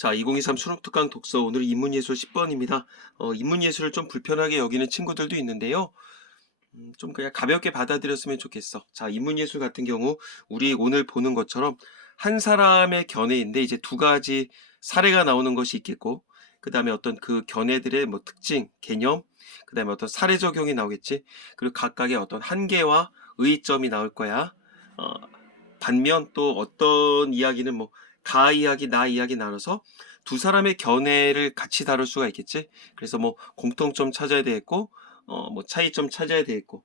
자, 2023 수능특강 독서 오늘 인문예술 10번입니다. 인문예술을 좀 불편하게 여기는 친구들도 있는데요. 좀 그냥 가볍게 받아들였으면 좋겠어. 자, 인문예술 같은 경우 우리 오늘 보는 것처럼 한 사람의 견해인데 이제 두 가지 사례가 나오는 것이 있겠고, 그 다음에 어떤 그 견해들의 뭐 특징, 개념, 그 다음에 어떤 사례 적용이 나오겠지. 그리고 각각의 어떤 한계와 의의점이 나올 거야. 어, 반면 또 어떤 이야기는 뭐 가 이야기, 나 이야기 나눠서 두 사람의 견해를 같이 다룰 수가 있겠지. 그래서 뭐 공통점 찾아야 되겠고, 뭐 차이점 찾아야 되겠고,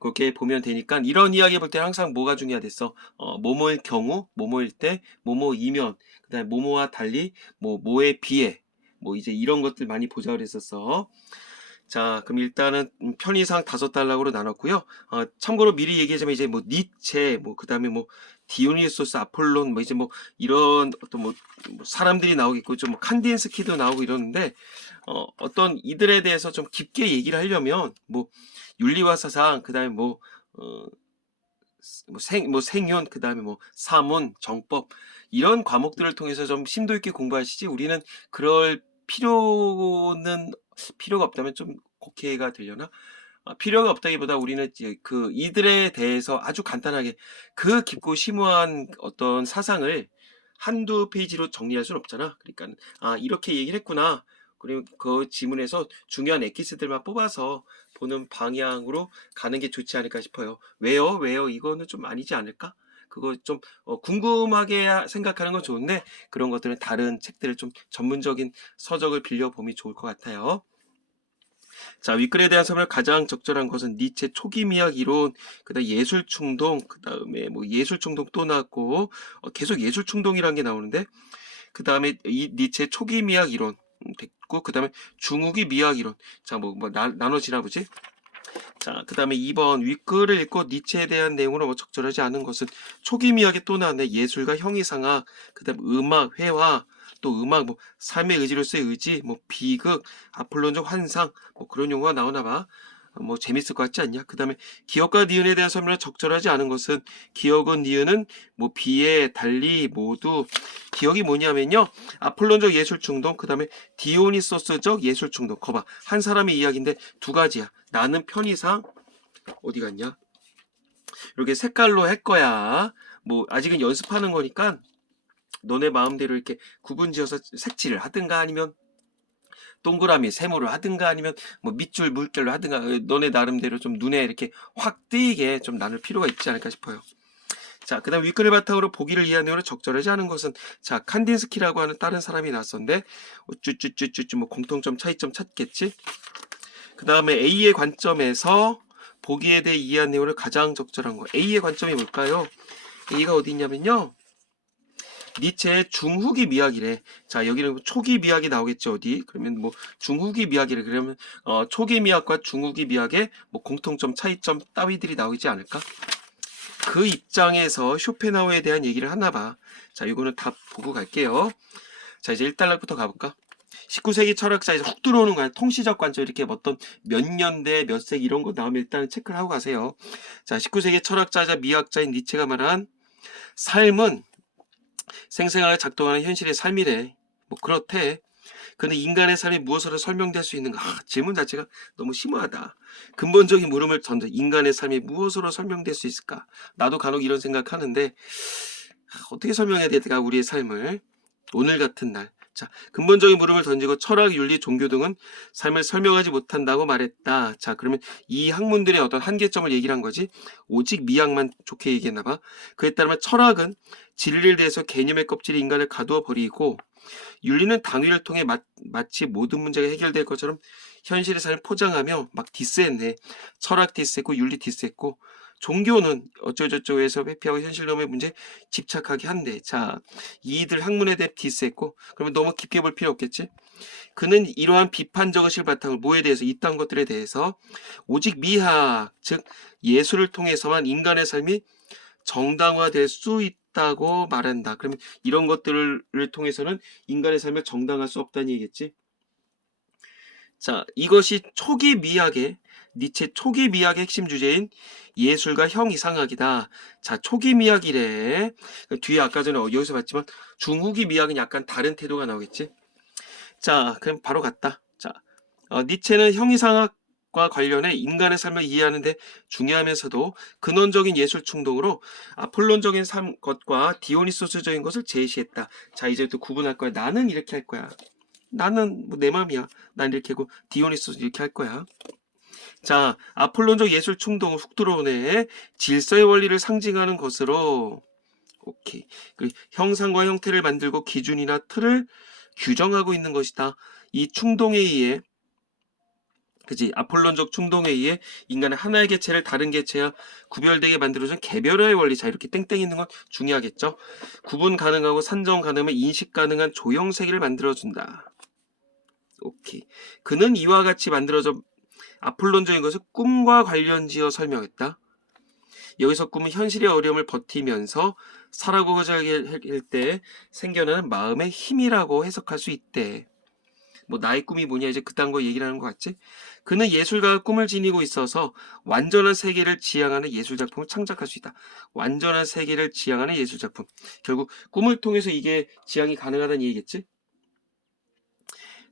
그렇게 보면 되니까 이런 이야기 볼 때 항상 뭐가 중요하겠어? 뭐뭐일 경우, 뭐뭐일 때, 뭐뭐이면, 그다음에 뭐뭐와 달리, 뭐에 비해, 뭐 이제 이런 것들 많이 보자 그랬었어. 자, 그럼 일단은 편의상 5단락으로 나눴고요. 참고로 미리 얘기하자면 이제 뭐 니체, 뭐 그다음에 뭐 디오니소스, 아폴론, 뭐 이제 뭐 이런 어떤 뭐 사람들이 나오겠고 좀 뭐 칸디인스키도 나오고 이러는데 어떤 이들에 대해서 좀 깊게 얘기를 하려면 뭐 윤리와 사상, 그다음에 뭐 생윤, 그다음에 뭐 사문, 정법 이런 과목들을 통해서 좀 심도 있게 공부하시지 우리는 그럴 필요가 없다면 좀 곡해가 되려나? 필요가 없다기보다 우리는 이제 그 이들에 대해서 아주 간단하게 그 깊고 심오한 어떤 사상을 한두 페이지로 정리할 수는 없잖아. 그러니까 이렇게 얘기를 했구나. 그리고 그 지문에서 중요한 엑기스들만 뽑아서 보는 방향으로 가는 게 좋지 않을까 싶어요. 왜요? 이거는 좀 아니지 않을까? 그거 좀 궁금하게 생각하는 건 좋은데 그런 것들은 다른 책들을 좀 전문적인 서적을 빌려보면 좋을 것 같아요. 자, 윗글에 대한 설명을 가장 적절한 것은 니체 초기 미학 이론, 그다음 예술 충동, 그다음에 뭐 예술 충동 또 나왔고 계속 예술 충동이라는 게 나오는데 그다음에 이 니체 초기 미학 이론 됐고 그다음에 중후기 미학 이론. 자, 나눠지나 보지? 자, 그다음에 2번 윗글을 읽고 니체에 대한 내용으로 뭐 적절하지 않은 것은 초기 미학에 또 나왔네. 예술가 형이상학, 그다음 음악, 회화, 또 음악, 뭐 삶의 의지로서의 의지, 뭐 비극, 아폴론적 환상, 뭐 그런 용어가 나오나 봐. 뭐 재밌을 것 같지 않냐? 그 다음에 기억과 니은에 대한 설명을 적절하지 않은 것은 기억은 니은은 뭐 비에 달리 모두 기억이 뭐냐면요 아폴론적 예술 충동 그 다음에 디오니소스적 예술 충동 거봐 한 사람의 이야기인데 두 가지야. 나는 편의상 어디 갔냐? 이렇게 색깔로 할 거야. 뭐 아직은 연습하는 거니까 너네 마음대로 이렇게 구분지어서 색칠을 하든가 아니면 동그라미 세모를 하든가 아니면 뭐 밑줄 물결로 하든가 너네 나름대로 좀 눈에 이렇게 확 띄게 좀 나눌 필요가 있지 않을까 싶어요. 자, 그 다음 윗글을 바탕으로 보기를 이해하는 내용으로 적절하지 않은 것은 자 칸딘스키라고 하는 다른 사람이 나왔었는데 쭈쭈쭈쭈쭈 뭐 공통점 차이점 찾겠지. 그 다음에 A의 관점에서 보기에 대해 이해한 내용을 가장 적절한 거. A의 관점이 뭘까요? A가 어디 있냐면요. 니체의 중후기 미학이래. 자, 여기는 초기 미학이 나오겠죠, 어디? 그러면 뭐 중후기 미학이래. 그러면 초기 미학과 중후기 미학의 뭐 공통점, 차이점 따위들이 나오지 않을까? 그 입장에서 쇼펜하우에 대한 얘기를 하나 봐. 자, 이거는 다 보고 갈게요. 자, 이제 1단락부터 가볼까? 19세기 철학자에서 훅 들어오는 거야. 통시적 관점 이렇게 어떤 몇 년대 몇 세기 이런 거 나오면 일단 체크를 하고 가세요. 자, 19세기 철학자이자 미학자인 니체가 말한 삶은 생생하게 작동하는 현실의 삶이래. 뭐 그렇대. 근데 인간의 삶이 무엇으로 설명될 수 있는가? 질문 자체가 너무 심오하다. 근본적인 물음을 던져. 인간의 삶이 무엇으로 설명될 수 있을까? 나도 간혹 이런 생각하는데 어떻게 설명해야 될까? 우리의 삶을. 오늘 같은 날. 자, 근본적인 물음을 던지고 철학, 윤리, 종교 등은 삶을 설명하지 못한다고 말했다. 자, 그러면 이 학문들의 어떤 한계점을 얘기를 한 거지. 오직 미학만 좋게 얘기했나 봐. 그에 따르면 철학은 진리에 대해서 개념의 껍질이 인간을 가두어 버리고 윤리는 당위를 통해 마치 모든 문제가 해결될 것처럼 현실의 삶을 포장하며 막 디스했네. 철학 디스했고 윤리 디스했고 종교는 어쩌고저쩌고해서 회피하고 현실놈의 문제에 집착하게 한대. 자, 이들 학문에 대해 디스했고 그러면 너무 깊게 볼 필요 없겠지? 그는 이러한 비판적 의식을 바탕으로 뭐에 대해서 이딴 것들에 대해서 오직 미학, 즉 예술을 통해서만 인간의 삶이 정당화될 수 있다고 말한다. 그러면 이런 것들을 통해서는 인간의 삶을 정당할 수 없다는 얘기겠지. 자, 이것이 초기 미학의 니체 초기 미학의 핵심 주제인 예술가 형이상학이다. 자, 초기 미학이래. 뒤에 아까 전에 여기서 봤지만 중후기 미학은 약간 다른 태도가 나오겠지. 자, 그럼 바로 갔다. 자, 니체는 형이상학과 관련해 인간의 삶을 이해하는데 중요하면서도 근원적인 예술 충동으로 아폴론적인 것과 디오니소스적인 것을 제시했다. 자, 이제부터 구분할 거야. 나는 이렇게 할 거야. 나는 뭐 내 맘이야. 난 이렇게 하고 디오니소스 이렇게 할 거야. 자, 아폴론적 예술 충동은 훅 들어오네. 질서의 원리를 상징하는 것으로 오케이. 그 형상과 형태를 만들고 기준이나 틀을 규정하고 있는 것이다. 이 충동에 의해 그지 아폴론적 충동에 의해 인간의 하나의 개체를 다른 개체와 구별되게 만들어준 개별화의 원리. 자, 이렇게 땡땡 있는 건 중요하겠죠. 구분 가능하고 산정 가능한 인식 가능한 조형 세계를 만들어준다. 오케이. 그는 이와 같이 만들어져 아폴론적인 것을 꿈과 관련지어 설명했다. 여기서 꿈은 현실의 어려움을 버티면서 살아가고자 할 때 생겨나는 마음의 힘이라고 해석할 수 있대. 뭐 나의 꿈이 뭐냐 이제 그딴 거 얘기를 하는 것 같지? 그는 예술가가 꿈을 지니고 있어서 완전한 세계를 지향하는 예술작품을 창작할 수 있다. 완전한 세계를 지향하는 예술작품. 결국 꿈을 통해서 이게 지향이 가능하다는 얘기겠지?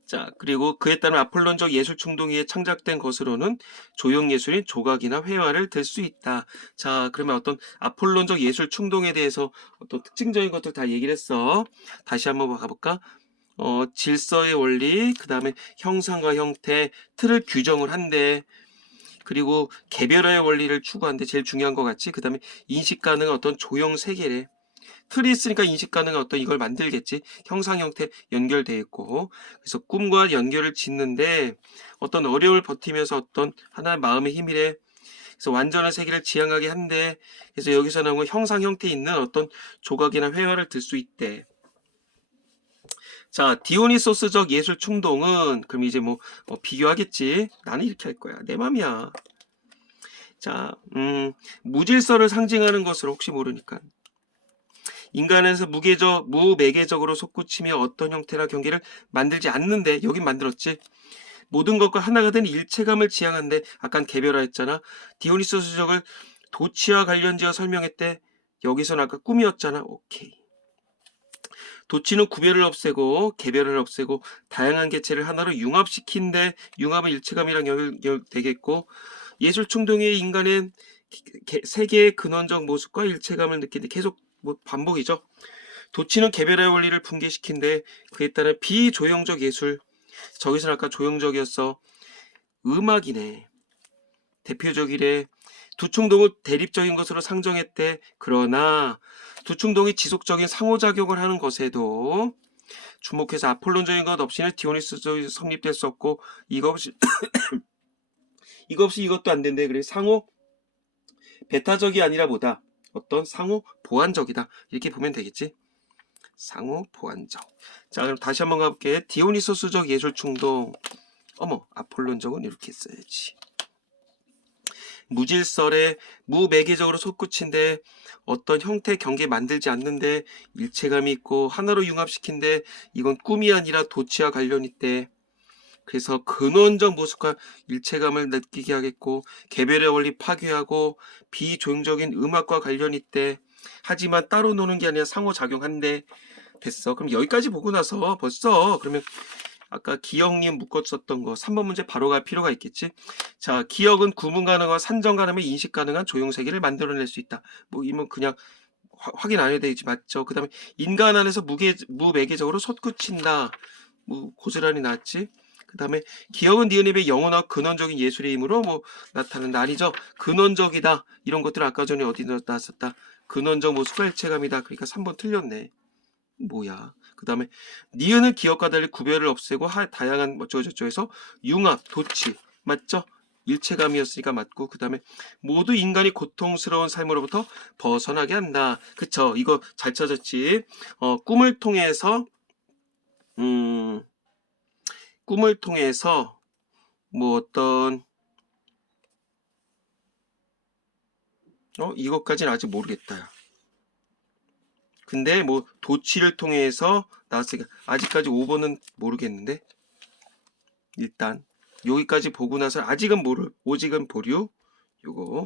자, 그리고 그에 따른 아폴론적 예술 충동에 의해 창작된 것으로는 조형 예술인 조각이나 회화를 들 수 있다. 자, 그러면 어떤 아폴론적 예술 충동에 대해서 어떤 특징적인 것들 다 얘기를 했어. 다시 한번 가볼까? 질서의 원리, 그 다음에 형상과 형태, 틀을 규정을 한대. 그리고 개별화의 원리를 추구하는데 제일 중요한 것 같지? 그 다음에 인식 가능한 어떤 조형 세계래. 틀이 있으니까 인식 가능한 어떤 이걸 만들겠지. 형상 형태 연결되어 있고. 그래서 꿈과 연결을 짓는데 어떤 어려움을 버티면서 어떤 하나의 마음의 힘이래. 그래서 완전한 세계를 지향하게 한대. 그래서 여기서 나온 형상 형태 있는 어떤 조각이나 회화를 들 수 있대. 자, 디오니소스적 예술 충동은 그럼 이제 뭐 비교하겠지. 나는 이렇게 할 거야. 내 맘이야. 자, 무질서를 상징하는 것으로 혹시 모르니까. 인간에서 무매개적으로 솟구치며 어떤 형태나 경계를 만들지 않는데 여긴 만들었지. 모든 것과 하나가 된 일체감을 지향한데 아까 개별화했잖아. 디오니소스적을 도치와 관련지어 설명했대. 여기서는 아까 꿈이었잖아. 오케이. 도치는 구별을 없애고 개별을 없애고 다양한 개체를 하나로 융합시킨데 융합은 일체감이랑 연결되겠고 예술 충동의 인간은 세계의 근원적 모습과 일체감을 느끼는데 계속 뭐 반복이죠. 도치는 개별의 원리를 붕괴시킨데 그에 따른 비조형적 예술. 저기서는 아까 조형적이었어. 음악이네. 대표적이래. 두 충동을 대립적인 것으로 상정했대. 그러나 두 충동이 지속적인 상호작용을 하는 것에도 주목해서 아폴론적인 것 없이는 디오니소스적이 성립될 수 없고 이거 없이 이것도 안 된대. 그래 상호 배타적이 아니라 뭐다? 어떤 상호 보완적이다. 이렇게 보면 되겠지. 상호 보완적. 자, 그럼 다시 한번 가볼게. 디오니소스적 예술 충동. 어머, 아폴론적은 이렇게 써야지. 무질서래 무매개적으로 솟구친데 어떤 형태 경계 만들지 않는데 일체감이 있고 하나로 융합시킨데 이건 꿈이 아니라 도치와 관련 있대. 그래서 근원적 모습과 일체감을 느끼게 하겠고 개별의 원리 파괴하고 비조형적인 음악과 관련 있대. 하지만 따로 노는 게 아니라 상호작용한대. 됐어. 그럼 여기까지 보고 나서 벌써 그러면 아까 기억님 묶었었던 거 3번 문제 바로 갈 필요가 있겠지. 자, 기억은 구분 가능한 산정 가능한 인식 가능한 조형 세계를 만들어낼 수 있다. 뭐 이건 그냥 확인 안 해도 되지 맞죠. 그 다음에 인간 안에서 무매개적으로 솟구친다. 뭐 고스란히 나왔지. 그 다음에 기억은 니은입의 영원하고 근원적인 예술의 힘으로 뭐 나타난다. 아니죠. 근원적이다. 이런 것들 아까 전에 어디 나왔었다. 근원적 모습과 일체감이다. 그러니까 3번 틀렸네. 뭐야. 그 다음에 니은은 기억과 달리 구별을 없애고 다양한 어쩌고저쩌고해서 융합, 도치 맞죠? 일체감이었으니까 맞고 그 다음에 모두 인간이 고통스러운 삶으로부터 벗어나게 한다. 그쵸? 이거 잘 찾았지? 꿈을 통해서 꿈을 통해서 뭐 어떤 이것까지는 아직 모르겠다. 근데 뭐 도치를 통해서 나왔으니까 아직까지 5번은 모르겠는데 일단 여기까지 보고 나서 아직은 모를, 오직은 보류. 요거.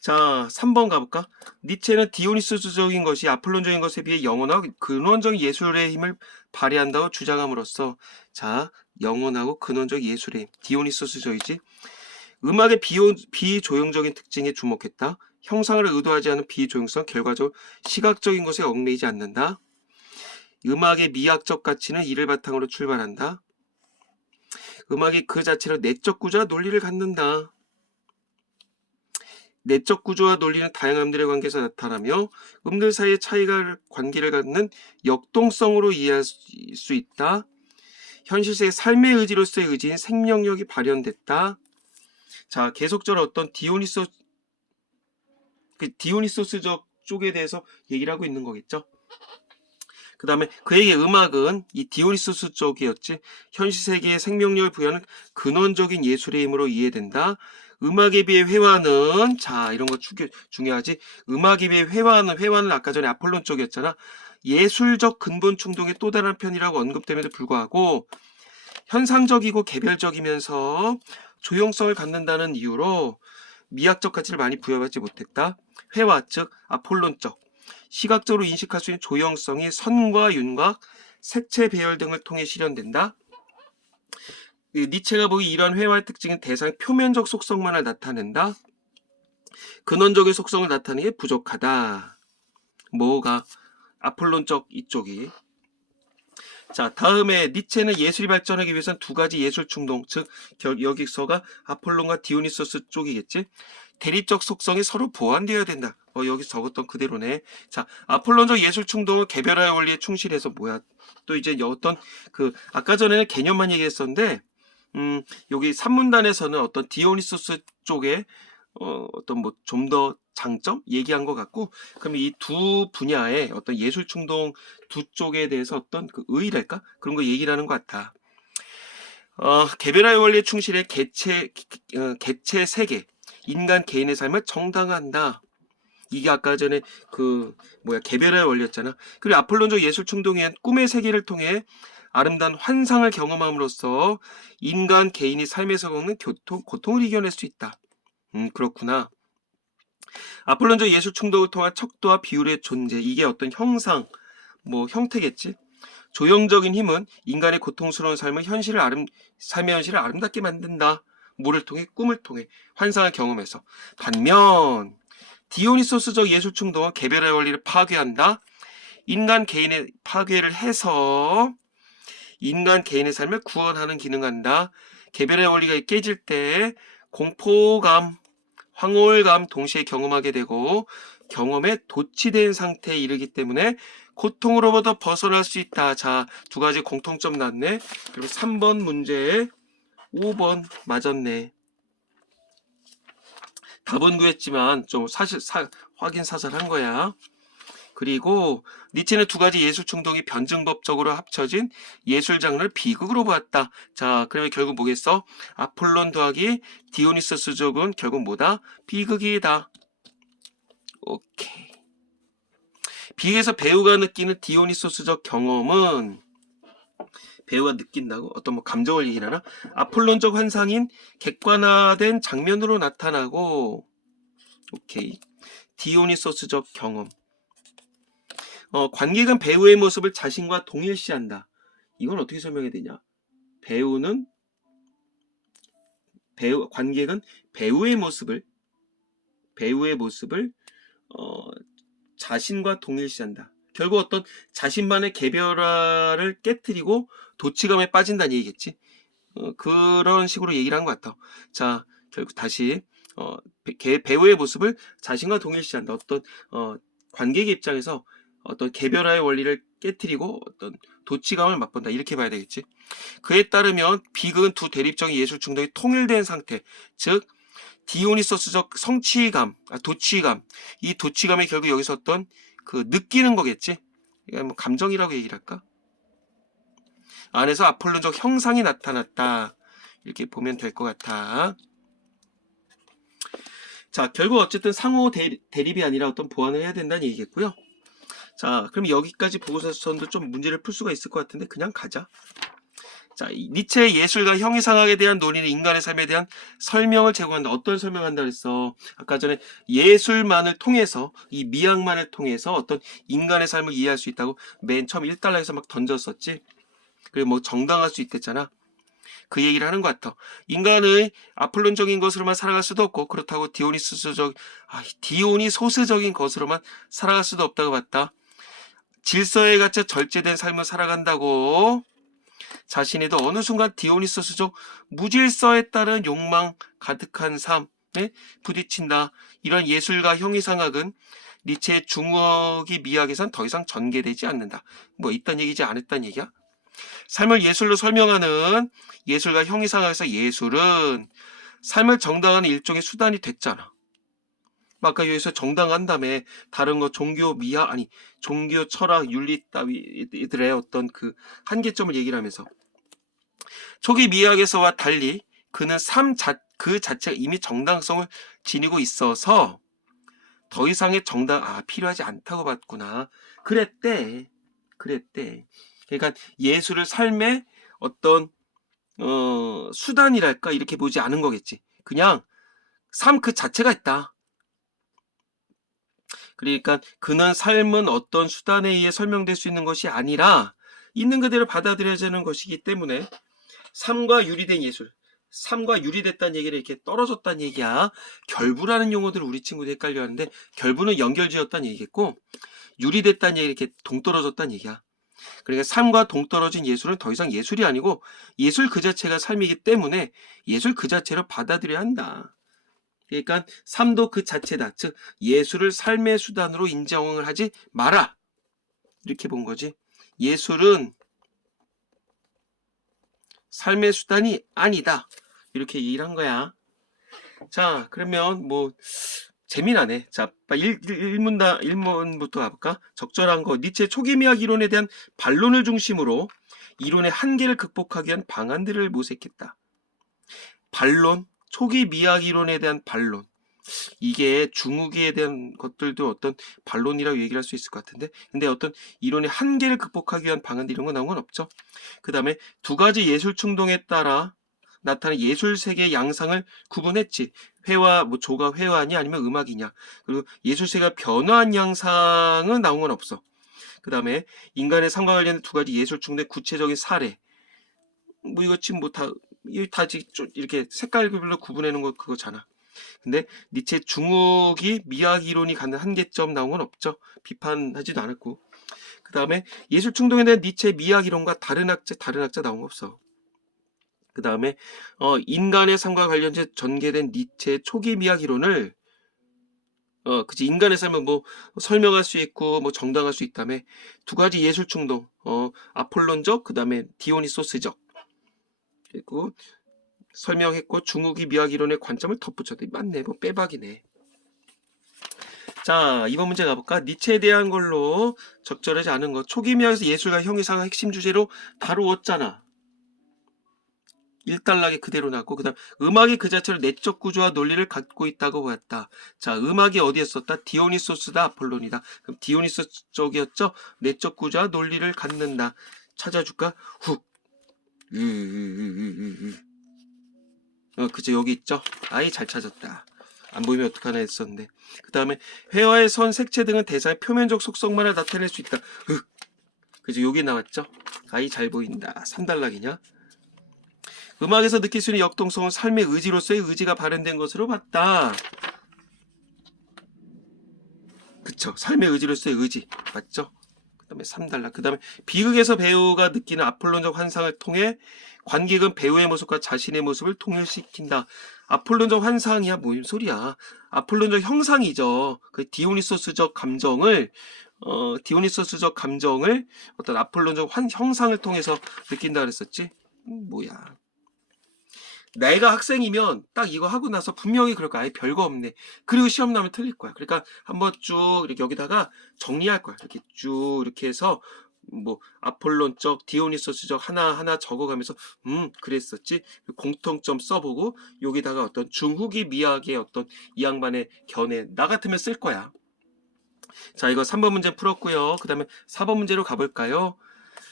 자, 3번 가볼까? 니체는 디오니소스적인 것이 아폴론적인 것에 비해 영원하고 근원적 예술의 힘을 발휘한다고 주장함으로써, 자, 영원하고 근원적 예술의 힘, 디오니소스적이지. 음악의 비조형적인 특징에 주목했다. 형상을 의도하지 않은 비조형성, 결과적으로 시각적인 것에 얽매이지 않는다. 음악의 미학적 가치는 이를 바탕으로 출발한다. 음악이 그 자체로 내적 구조와 논리를 갖는다. 내적 구조와 논리는 다양함들의 관계에서 나타나며 음들 사이의 차이가 관계를 갖는 역동성으로 이해할 수 있다. 현실 세계 삶의 의지로서의 의지인 생명력이 발현됐다. 자, 계속적으로 어떤 디오니소스적 쪽에 대해서 얘기를 하고 있는 거겠죠. 그 다음에 그에게 음악은 이 디오니소스 쪽이었지. 현실 세계에 생명력을 부여하는 근원적인 예술의 힘으로 이해된다. 음악에 비해 회화는, 자, 이런 거 중요하지. 음악에 비해 회화는 아까 전에 아폴론 쪽이었잖아. 예술적 근본 충동의 또 다른 편이라고 언급됨에도 불구하고 현상적이고 개별적이면서 조형성을 갖는다는 이유로 미학적 가치를 많이 부여받지 못했다. 회화, 즉 아폴론적, 시각적으로 인식할 수 있는 조형성이 선과 윤곽, 색채 배열 등을 통해 실현된다. 니체가 보기 이러한 회화의 특징은 대상의 표면적 속성만을 나타낸다. 근원적인 속성을 나타내는 게 부족하다. 뭐가? 아폴론적 이쪽이. 자, 다음에 니체는 예술이 발전하기 위해서는 두 가지 예술 충동, 즉 여기서가 아폴론과 디오니소스 쪽이겠지. 대립적 속성이 서로 보완되어야 된다. 여기 적었던 그대로네. 자, 아폴론적 예술 충동은 개별화의 원리에 충실해서 뭐야? 또 이제 어떤 아까 전에는 개념만 얘기했었는데, 여기 3문단에서는 어떤 디오니소스 쪽에 어떤 뭐 좀 더 장점 얘기한 것 같고, 그럼 이 두 분야의 어떤 예술 충동 두 쪽에 대해서 어떤 의의랄까 그런 거 얘기를 하는 것 같아. 개별화의 원리에 충실해 개체 세계, 인간 개인의 삶을 정당화한다. 이게 아까 전에 개별화의 원리였잖아. 그리고 아폴론적 예술 충동에는 꿈의 세계를 통해 아름다운 환상을 경험함으로써 인간 개인이 삶에서 겪는 고통을 이겨낼 수 있다. 그렇구나. 아폴론적 예술 충동을 통한 척도와 비율의 존재, 이게 어떤 형상, 형태겠지. 조형적인 힘은 인간의 고통스러운 삶의 현실을 아름답게 만든다. 뭐를 통해? 꿈을 통해 환상을 경험해서. 반면 디오니소스적 예술 충동은 개별의 원리를 파괴한다. 인간 개인의 파괴를 해서 인간 개인의 삶을 구원하는 기능한다. 개별의 원리가 깨질 때 공포감, 황홀감 동시에 경험하게 되고 경험에 도취된 상태에 이르기 때문에 고통으로부터 벗어날 수 있다. 자, 두 가지 공통점 났네. 그리고 3번 문제에 5번 맞았네. 답은 구했지만 좀 확인 사살한 거야. 그리고 니체는 두 가지 예술 충동이 변증법적으로 합쳐진 예술 장르를 비극으로 보았다. 자, 그러면 결국 뭐겠어? 아폴론 더하기 디오니소스족은 결국 뭐다? 비극이다. 오케이. 비극에서 배우가 느끼는 디오니소스적 경험은, 배우가 느낀다고? 어떤 감정을 얘기하나? 아폴론적 환상인 객관화된 장면으로 나타나고, 오케이. 디오니소스적 경험. 관객은 배우의 모습을 자신과 동일시한다. 이건 어떻게 설명해야 되냐? 관객은 배우의 모습을 자신과 동일시한다. 결국 어떤 자신만의 개별화를 깨뜨리고 도취감에 빠진다는 얘기겠지. 그런 식으로 얘기를 한 것 같아. 자, 결국 다시 배우의 모습을 자신과 동일시한다. 어떤 관객의 입장에서 어떤 개별화의 원리를 깨뜨리고 어떤 도취감을 맛본다. 이렇게 봐야 되겠지. 그에 따르면 비극은 두 대립적인 예술 충동이 통일된 상태, 즉 디오니소스적 도취감, 이 도취감이 결국 여기서 어떤 느끼는 거겠지. 이게 감정이라고 얘기를 할까? 안에서 아폴론적 형상이 나타났다. 이렇게 보면 될 것 같아. 자, 결국 어쨌든 상호 대립이 아니라 어떤 보완을 해야 된다는 얘기겠고요. 자, 그럼 여기까지 보고서도 좀 문제를 풀 수가 있을 것 같은데 그냥 가자. 자, 니체의 예술과 형이상학에 대한 논의는 인간의 삶에 대한 설명을 제공한다. 어떤 설명한다 그랬어? 아까 전에 예술만을 통해서, 이 미학만을 통해서 어떤 인간의 삶을 이해할 수 있다고 맨 처음 1달러에서 막 던졌었지. 그리고 뭐 정당할 수 있댔잖아. 그 얘기를 하는 것 같아. 인간의 아폴론적인 것으로만 살아갈 수도 없고, 그렇다고 디오니소스적인 것으로만 살아갈 수도 없다고 봤다. 질서에 갇혀 절제된 삶을 살아간다고. 자신에도 어느 순간 디오니소스적 무질서에 따른 욕망 가득한 삶에 부딪힌다. 이런 예술가 형이상학은 니체의 중국이 미학에선 더 이상 전개되지 않는다. 뭐 있단 얘기지 안 했단 얘기야? 삶을 예술로 설명하는 예술가 형이상학에서 예술은 삶을 정당화하는 일종의 수단이 됐잖아. 아까 여기서 정당한 다음에 다른 거 종교 미학 아니 종교 철학 윤리 따위들의 어떤 그 한계점을 얘기를 하면서 초기 미학에서와 달리 그는 그 자체가 이미 정당성을 지니고 있어서 더 이상의 필요하지 않다고 봤구나. 그랬대. 그러니까 예술을 삶의 어떤 수단이랄까 이렇게 보지 않은 거겠지. 그냥 삶 그 자체가 있다. 그러니까 그는 삶은 어떤 수단에 의해 설명될 수 있는 것이 아니라 있는 그대로 받아들여지는 것이기 때문에 삶과 유리된 예술, 삶과 유리됐다는 얘기를 이렇게 떨어졌다는 얘기야. 결부라는 용어들을 우리 친구들이 헷갈려 하는데 결부는 연결지었다는 얘기겠고 유리됐다는 얘기 이렇게 동떨어졌다는 얘기야. 그러니까 삶과 동떨어진 예술은 더 이상 예술이 아니고 예술 그 자체가 삶이기 때문에 예술 그 자체로 받아들여야 한다. 그러니까 삶도 그 자체다. 즉 예술을 삶의 수단으로 인정을 하지 마라. 이렇게 본 거지. 예술은 삶의 수단이 아니다. 이렇게 얘기를 한 거야. 자, 그러면 뭐 재미나네. 자, 1문부터 가볼까? 적절한 거. 니체 초기 미학 이론에 대한 반론을 중심으로 이론의 한계를 극복하기 위한 방안들을 모색했다. 반론, 초기 미학 이론에 대한 반론. 이게 중후기에 대한 것들도 어떤 반론이라고 얘기를 할 수 있을 것 같은데, 근데 어떤 이론의 한계를 극복하기 위한 방안 이런 거 나온 건 없죠. 그 다음에 두 가지 예술 충동에 따라 나타나는 예술 세계의 양상을 구분했지. 회화, 뭐 조가 회화냐 아니면 음악이냐. 그리고 예술 세계가 변화한 양상은 나온 건 없어. 그 다음에 인간의 삶과 관련된 두 가지 예술 충동의 구체적인 사례. 뭐 이거 지금 다 이렇게 색깔별로 구분해놓은 거 그거잖아. 근데 니체 중국이 미학 이론이 갖는 한계점 나온 건 없죠. 비판하지도 않았고. 그 다음에 예술 충동에 대한 니체 미학 이론과 다른 학자 나온 거 없어. 그 다음에 인간의 삶과 관련해 전개된 니체 초기 미학 이론을 그치 인간의 삶을 뭐 설명할 수 있고 뭐 정당할 수 있다며 두 가지 예술 충동 아폴론적 그 다음에 디오니소스적 그리고 설명했고 중국이 미학 이론의 관점을 덧붙였더니 맞네 뭐 빼박이네. 자 이번 문제 가볼까? 니체에 대한 걸로 적절하지 않은 거 초기 미학에서 예술과 형이상학 핵심 주제로 다루었잖아. 일단락이 그대로 나왔고 그 다음 음악이 그 자체로 내적 구조와 논리를 갖고 있다고 보았다. 자 음악이 어디에 썼다? 디오니소스다 아폴론이다. 그럼 디오니소스 쪽이었죠? 내적 구조와 논리를 갖는다. 찾아줄까? 훅 그죠 여기 있죠? 아이 잘 찾았다. 안 보이면 어떡하나 했었는데 그 다음에 회화의 선, 색채 등은 대사의 표면적 속성만을 나타낼 수 있다. 그죠 여기 나왔죠? 아이 잘 보인다. 3단락이냐? 음악에서 느낄 수 있는 역동성은 삶의 의지로서의 의지가 발현된 것으로 봤다. 그쵸 삶의 의지로서의 의지 맞죠? 그 다음에 3단락 그 다음에 비극에서 배우가 느끼는 아폴론적 환상을 통해 관객은 배우의 모습과 자신의 모습을 통일시킨다. 아폴론적 환상이야 뭔 소리야. 아폴론적 형상이죠. 그 디오니소스적 감정을 어떤 아폴론적 형상을 통해서 느낀다 그랬었지. 뭐야 내가 학생이면 딱 이거 하고 나서 분명히 그럴 거야. 아예 별거 없네. 그리고 시험 나면 틀릴 거야. 그러니까 한번 쭉 이렇게 여기다가 정리할 거야. 이렇게 쭉 이렇게 해서 뭐 아폴론적 디오니소스적 하나하나 적어가면서 그랬었지. 공통점 써보고 여기다가 어떤 중후기 미학의 어떤 이 양반의 견해 나 같으면 쓸 거야. 자 이거 3번 문제 풀었고요. 그 다음에 4번 문제로 가볼까요?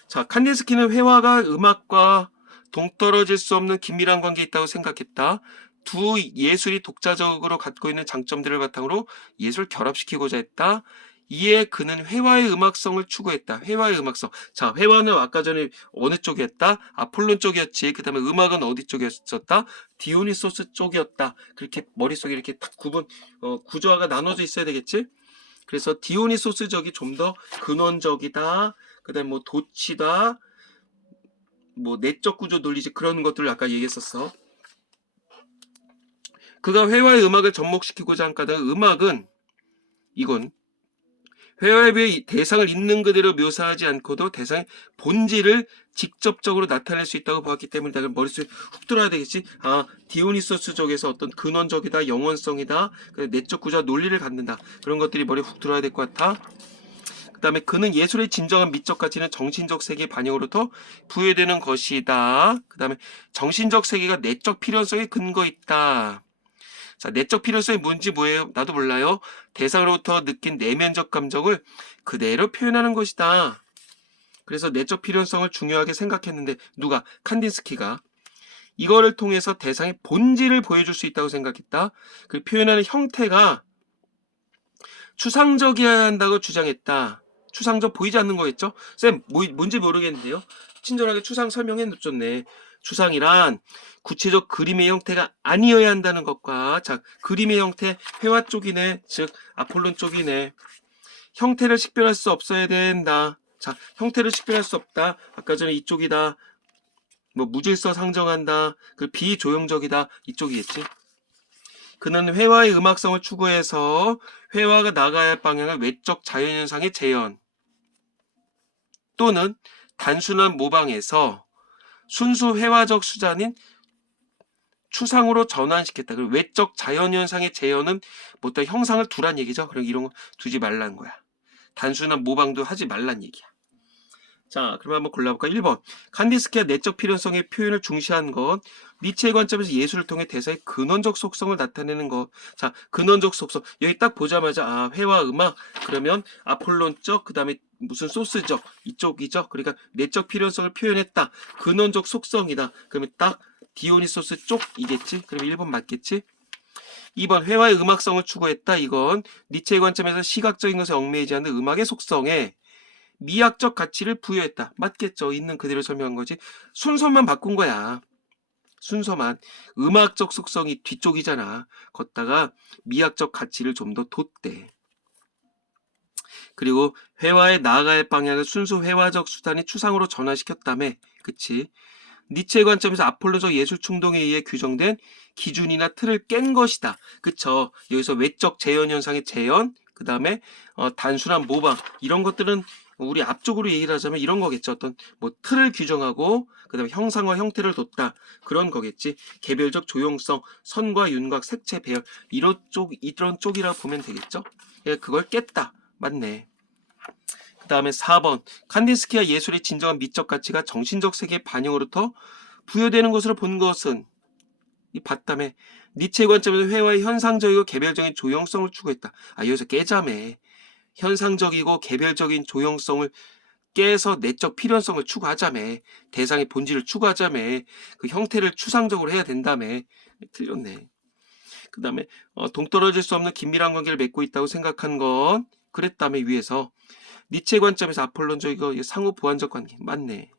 자 칸디스키는 회화가 음악과 동떨어질 수 없는 긴밀한 관계에 있다고 생각했다. 두 예술이 독자적으로 갖고 있는 장점들을 바탕으로 예술을 결합시키고자 했다. 이에 그는 회화의 음악성을 추구했다. 회화의 음악성. 자, 회화는 아까 전에 어느 쪽이었다? 아폴론 쪽이었지. 그 다음에 음악은 어디 쪽이었었다? 디오니소스 쪽이었다. 그렇게 머릿속에 이렇게 딱 구조화가 나눠져 있어야 되겠지? 그래서 디오니소스적이 좀 더 근원적이다. 그 다음에 뭐 도치다. 뭐 내적 구조 논리지 그런 것들을 아까 얘기했었어. 그가 회화의 음악을 접목시키고자 한 까닭은 음악은 이건 회화에 비해 대상을 있는 그대로 묘사하지 않고도 대상의 본질을 직접적으로 나타낼 수 있다고 보았기 때문에 내가 머릿속에 훅 들어야 되겠지. 아, 디오니소스적에서 어떤 근원적이다, 영원성이다, 내적 구조와 논리를 갖는다. 그런 것들이 머리에 훅 들어야 될 것 같아. 그 다음에 그는 예술의 진정한 미적 가치는 정신적 세계의 반영으로부터 부여되는 것이다. 그 다음에 정신적 세계가 내적 필연성에 근거 있다. 자, 내적 필요성이 뭔지 뭐예요? 나도 몰라요. 대상으로부터 느낀 내면적 감정을 그대로 표현하는 것이다. 그래서 내적 필요성을 중요하게 생각했는데 누가? 칸딘스키가. 이거를 통해서 대상의 본질을 보여줄 수 있다고 생각했다. 그 표현하는 형태가 추상적이어야 한다고 주장했다. 추상적 보이지 않는 거겠죠? 쌤, 뭔지 모르겠는데요. 친절하게 추상 설명해줬네. 추상이란 구체적 그림의 형태가 아니어야 한다는 것과, 자, 그림의 형태, 회화 쪽이네. 즉, 아폴론 쪽이네. 형태를 식별할 수 없어야 된다. 자, 형태를 식별할 수 없다. 아까 전에 이쪽이다. 뭐, 무질서 상정한다. 그 비조형적이다. 이쪽이겠지. 그는 회화의 음악성을 추구해서 회화가 나가야 할 방향을 외적 자연현상의 재현 또는 단순한 모방에서 순수 회화적 수단인 추상으로 전환시켰다. 그리고 외적 자연현상의 재현은 뭐또 형상을 두란 얘기죠. 그럼 이런 거 두지 말라는 거야. 단순한 모방도 하지 말란 얘기야. 자, 그럼 한번 골라볼까? 1번. 칸디스키가 내적 필연성의 표현을 중시한 것. 니체의 관점에서 예술을 통해 대사의 근원적 속성을 나타내는 것. 자, 근원적 속성. 여기 딱 보자마자, 아, 회화 음악. 그러면 아폴론적, 그 다음에 무슨 소스적. 이쪽이죠. 그러니까 내적 필연성을 표현했다. 근원적 속성이다. 그러면 딱 디오니소스 쪽이겠지? 그러면 1번 맞겠지? 2번. 회화의 음악성을 추구했다. 이건 니체의 관점에서 시각적인 것에 얽매이지 않는 음악의 속성에 미학적 가치를 부여했다. 맞겠죠. 있는 그대로 설명한 거지. 순서만 바꾼 거야. 순서만. 음악적 속성이 뒤쪽이잖아. 걷다가 미학적 가치를 좀 더 뒀대. 그리고 회화에 나아갈 방향을 순수 회화적 수단이 추상으로 전환시켰다며. 그치? 니체의 관점에서 아폴로적 예술 충동에 의해 규정된 기준이나 틀을 깬 것이다. 그쵸? 여기서 외적 재현 현상의 재현, 그 다음에 단순한 모방 이런 것들은 우리 앞쪽으로 얘기를 하자면 이런 거겠죠. 어떤 뭐 틀을 규정하고 그 다음에 형상과 형태를 뒀다. 그런 거겠지. 개별적 조형성, 선과 윤곽, 색채, 배열 이런 쪽이라 보면 되겠죠. 그걸 깼다. 맞네. 그 다음에 4번. 칸딘스키가 예술의 진정한 미적 가치가 정신적 세계의 반영으로부터 부여되는 것으로 본 것은 이 봤다며 니체의 관점에서 회화의 현상적이고 개별적인 조형성을 추구했다. 아, 여기서 깨자매. 현상적이고 개별적인 조형성을 깨서 내적 필연성을 추구하자매. 대상의 본질을 추구하자며 그 형태를 추상적으로 해야 된다며. 틀렸네. 그 다음에 동떨어질 수 없는 긴밀한 관계를 맺고 있다고 생각한 건 그랬다며 위에서 니체 관점에서 아폴론적이고 상호 보완적 관계 맞네.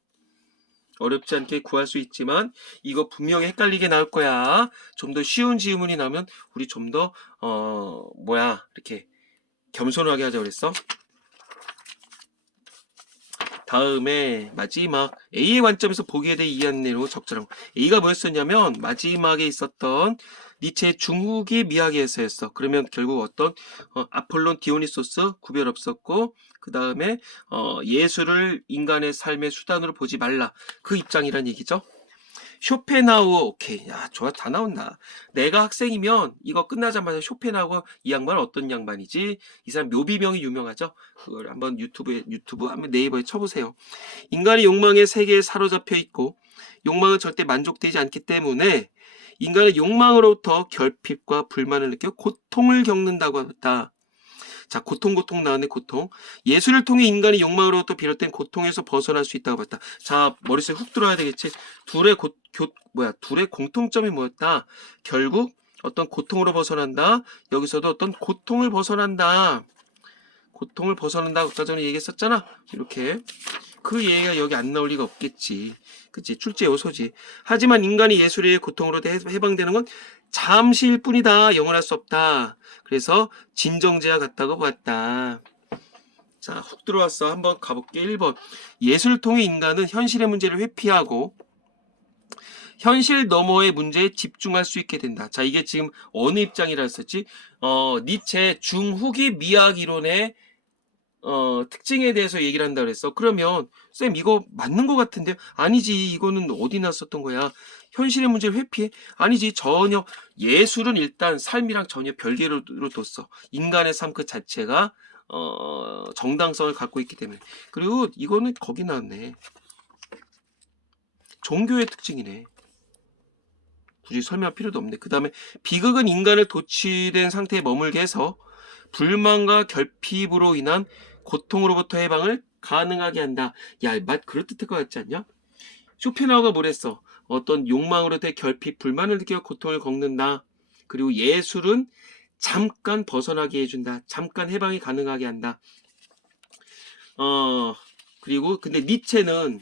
어렵지 않게 구할 수 있지만 이거 분명히 헷갈리게 나올 거야. 좀 더 쉬운 지문이 나면 우리 좀 더 이렇게 겸손하게 하자 그랬어. 다음에 마지막 A의 관점에서 보기에 대해 이해하는 내용을 적절하고. A가 뭐였었냐면 마지막에 있었던 니체의 중후기 미학에서였어. 그러면 결국 어떤 아폴론 디오니소스 구별 없었고 그 다음에 예술을 인간의 삶의 수단으로 보지 말라. 그 입장이란 얘기죠. 쇼펜하우어 오케이. 야, 좋아. 다 나온다. 내가 학생이면 이거 끝나자마자 쇼펜하우어 이 양반 어떤 양반이지? 이 사람 묘비명이 유명하죠. 그걸 한번 유튜브 한번 네이버에 쳐보세요. 인간이 욕망의 세계에 사로잡혀 있고 욕망은 절대 만족되지 않기 때문에 인간은 욕망으로부터 결핍과 불만을 느껴 고통을 겪는다고 했다. 자, 고통 나왔네, 고통. 예술을 통해 인간이 욕망으로부터 비롯된 고통에서 벗어날 수 있다고 봤다. 자, 머릿속에 훅 들어와야 되겠지. 둘의 공통점이 뭐였다? 결국 어떤 고통으로 벗어난다. 여기서도 어떤 고통을 벗어난다. 고통을 벗어난다. 아까 전에 얘기했었잖아. 이렇게. 그 얘기가 여기 안 나올 리가 없겠지. 그치? 출제 요소지. 하지만 인간이 예술의 고통으로 해방되는 건 잠시일 뿐이다. 영원할 수 없다. 그래서 진정제와 같다고 봤다. 자, 훅 들어왔어. 한번 가볼게. 1번. 예술을 통해 인간은 현실의 문제를 회피하고 현실 너머의 문제에 집중할 수 있게 된다. 자, 이게 지금 어느 입장이라 했었지? 니체 중후기 미학 이론의 특징에 대해서 얘기를 한다 그랬어. 그러면 쌤 이거 맞는 것 같은데? 아니지. 이거는 어디 났었던 거야? 현실의 문제를 회피해? 아니지. 전혀 예술은 일단 삶이랑 전혀 별개로 뒀어. 인간의 삶 그 자체가 정당성을 갖고 있기 때문에. 그리고 이거는 거기 나왔네. 종교의 특징이네. 굳이 설명할 필요도 없네. 그 다음에 비극은 인간을 도취된 상태에 머물게 해서 불만과 결핍으로 인한 고통으로부터 해방을 가능하게 한다. 야, 맛 그럴듯할 것 같지 않냐? 쇼펜하우어가 뭐랬어? 어떤 욕망으로부터 결핍, 불만을 느끼고 고통을 겪는다. 그리고 예술은 잠깐 벗어나게 해준다. 잠깐 해방이 가능하게 한다. 그리고 근데 니체는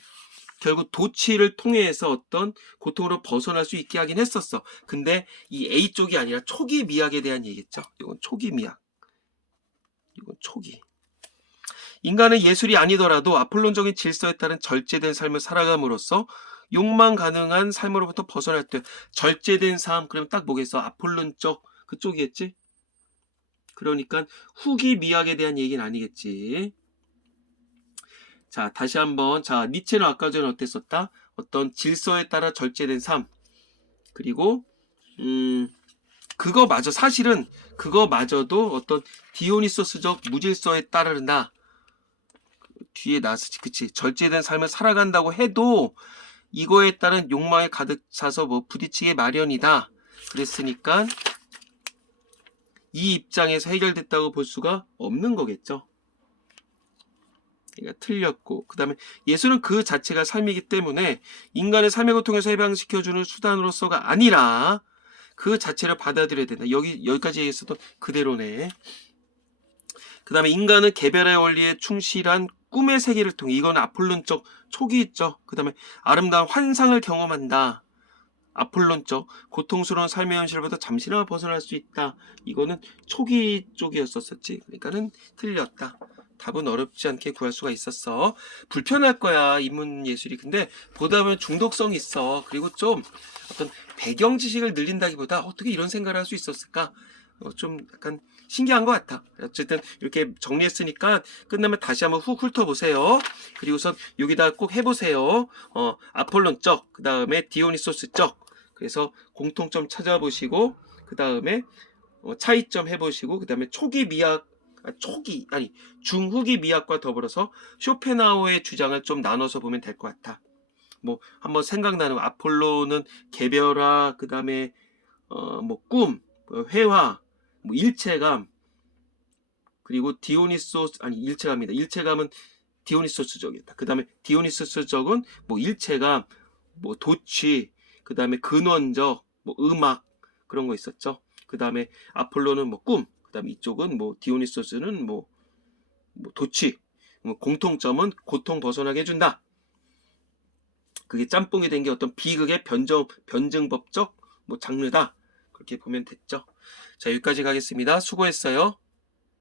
결국 도취를 통해서 어떤 고통으로 벗어날 수 있게 하긴 했었어. 근데 이 A 쪽이 아니라 초기 미학에 대한 얘기겠죠. 이건 초기 미학. 이건 초기. 인간은 예술이 아니더라도 아폴론적인 질서에 따른 절제된 삶을 살아감으로써 욕망 가능한 삶으로부터 벗어날 때 절제된 삶, 그러면 딱 뭐겠어? 아폴론적 그쪽이겠지? 그러니까 후기 미학에 대한 얘기는 아니겠지. 자, 다시 한번. 자, 니체는 아까 전에 어땠었다? 어떤 질서에 따라 절제된 삶. 그리고 사실은 그거마저도 어떤 디오니소스적 무질서에 따른다. 뒤에 나왔지, 그치? 절제된 삶을 살아간다고 해도 이거에 따른 욕망에 가득 차서 뭐 부딪히게 마련이다. 그랬으니까 이 입장에서 해결됐다고 볼 수가 없는 거겠죠. 그러니까 틀렸고, 그 다음에 예술은 그 자체가 삶이기 때문에 인간의 삶의 고통에서 해방시켜주는 수단으로서가 아니라 그 자체를 받아들여야 된다. 여기까지 얘기했었던 그대로네. 그 다음에 인간은 개별의 원리에 충실한 꿈의 세계를 통해, 이건 아폴론적 초기 있죠. 그 다음에 아름다운 환상을 경험한다. 아폴론적 고통스러운 삶의 현실보다 잠시나마 벗어날 수 있다. 이거는 초기 쪽이었었지. 그러니까는 틀렸다. 답은 어렵지 않게 구할 수가 있었어. 불편할 거야, 인문 예술이. 근데 보다 보면 중독성이 있어. 그리고 좀 어떤 배경 지식을 늘린다기보다 어떻게 이런 생각을 할 수 있었을까? 좀 약간 신기한 것 같아. 어쨌든 이렇게 정리했으니까 끝나면 다시 한번 훅 훑어보세요. 그리고선 여기다 꼭 해보세요. 아폴론적, 그 다음에 디오니소스적. 그래서 공통점 찾아보시고, 그 다음에 차이점 해보시고, 그 다음에 중후기 미학과 더불어서 쇼펜하우어의 주장을 좀 나눠서 보면 될 것 같아. 뭐 한번 생각나는 아폴로는 개별화, 그 다음에 뭐 꿈, 회화, 뭐 일체감, 그리고 일체감은 디오니소스적이었다. 그 다음에 디오니소스적은 뭐 일체감, 뭐 도취, 그 다음에 근원적, 뭐 음악, 그런 거 있었죠. 그 다음에 아폴로는 뭐 꿈, 그 다음에 이쪽은 뭐 디오니소스는 뭐 도취, 뭐 공통점은 고통 벗어나게 해준다. 그게 짬뽕이 된 게 어떤 비극의 변증법적 뭐 장르다. 그렇게 보면 됐죠. 자, 여기까지 가겠습니다. 수고했어요.